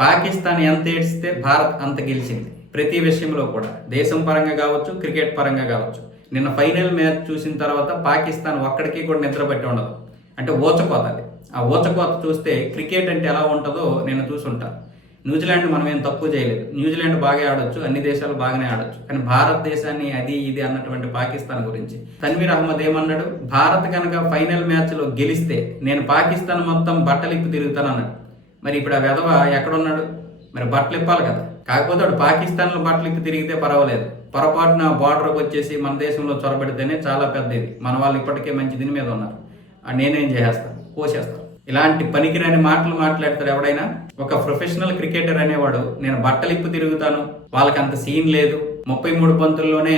పాకిస్తాన్ ఎంత ఏడ్చితే భారత్ అంత గెలిచింది. ప్రతి విషయంలో కూడా దేశం పరంగా కావచ్చు, క్రికెట్ పరంగా కావచ్చు. నిన్న ఫైనల్ మ్యాచ్ చూసిన తర్వాత పాకిస్తాన్ ఒక్కడికి కూడా నిద్ర పట్టి ఉండదు. అంటే ఊచకోత అది. ఆ ఊచకోత చూస్తే క్రికెట్ అంటే ఎలా ఉంటుందో నేను చూసుంటాను. న్యూజిలాండ్ మనం ఏం తక్కువ చేయలేదు. న్యూజిలాండ్ బాగా ఆడొచ్చు, అన్ని దేశాలు బాగానే ఆడొచ్చు. కానీ భారతదేశాన్ని అది ఇది అన్నటువంటి పాకిస్తాన్ గురించి తన్వీర్ అహ్మద్ ఏమన్నాడు? భారత్ కనుక ఫైనల్ మ్యాచ్లో గెలిస్తే నేను పాకిస్తాన్ మొత్తం బట్టలిప్పి తిరుగుతాను అన్నాడు. మరి ఇప్పుడు ఆ వెధవ ఎక్కడున్నాడు? మరి బట్టలు ఇప్పాలి కదా. కాకపోతే వాడు పాకిస్తాన్లో బట్టలు ఇప్పి తిరిగితే పర్వాలేదు. పొరపాటున బార్డర్కి వచ్చేసి మన దేశంలో చొరబెడితేనే చాలా పెద్ద ఇది. మన వాళ్ళు ఇప్పటికే మంచి దీని మీద ఉన్నారు. నేనేం చేసేస్తాను, కోసేస్తాను. ఇలాంటి పనికిరాని మాటలు మాట్లాడతారు ఎవడైనా. ఒక ప్రొఫెషనల్ క్రికెటర్ అనేవాడు నేను బట్టలిప్పు తిరుగుతాను, వాళ్ళకి అంత సీన్ లేదు, 33 బంతుల్లోనే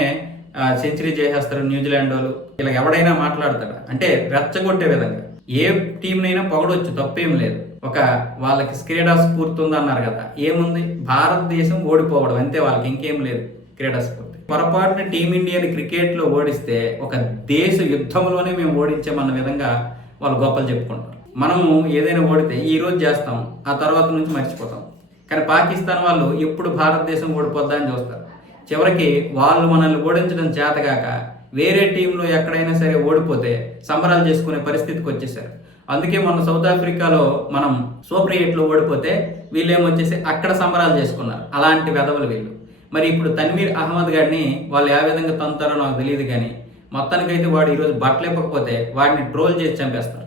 సెంచరీ చేసేస్తారు న్యూజిలాండ్ వాళ్ళు, ఇలా ఎవడైనా మాట్లాడతాడు. అంటే రెచ్చగొట్టే విధంగా ఏ టీంనైనా పొగడొచ్చు, తప్పేం లేదు. ఒక వాళ్ళకి క్రీడా స్ఫూర్తి ఉంది అన్నారు కదా, ఏముంది? భారతదేశం ఓడిపోవడం అంతే, వాళ్ళకి ఇంకేం లేదు క్రీడా స్ఫూర్తి. పొరపాటున టీమిండియాని క్రికెట్లో ఓడిస్తే ఒక దేశ యుద్ధంలోనే మేము ఓడించామన్న విధంగా వాళ్ళు గొప్పలు చెప్పుకుంటారు. మనము ఏదైనా ఓడితే ఈ రోజు చేస్తాం, ఆ తర్వాత నుంచి మర్చిపోతాం. కానీ పాకిస్తాన్ వాళ్ళు ఎప్పుడు భారతదేశం ఓడిపోద్దా అని చూస్తారు. చివరికి వాళ్ళు మనల్ని ఓడించడం చేతగాక వేరే టీంలో ఎక్కడైనా సరే ఓడిపోతే సంబరాలు చేసుకునే పరిస్థితికి వచ్చేసారు. అందుకే మొన్న సౌత్ ఆఫ్రికాలో మనం సూపర్ 8లో ఓడిపోతే వీళ్ళేమొచ్చేసి అక్కడ సంబరాలు చేసుకున్నారు. అలాంటి వెధవలు వీళ్ళు. మరి ఇప్పుడు తన్వీర్ అహ్మద్ గారిని వాళ్ళు ఏ విధంగా తంతారో నాకు తెలియదు, కానీ మొత్తానికైతే వాడు ఈరోజు బట్టలు ఇవ్వకపోతే వాడిని ట్రోల్ చేసి చంపేస్తారు.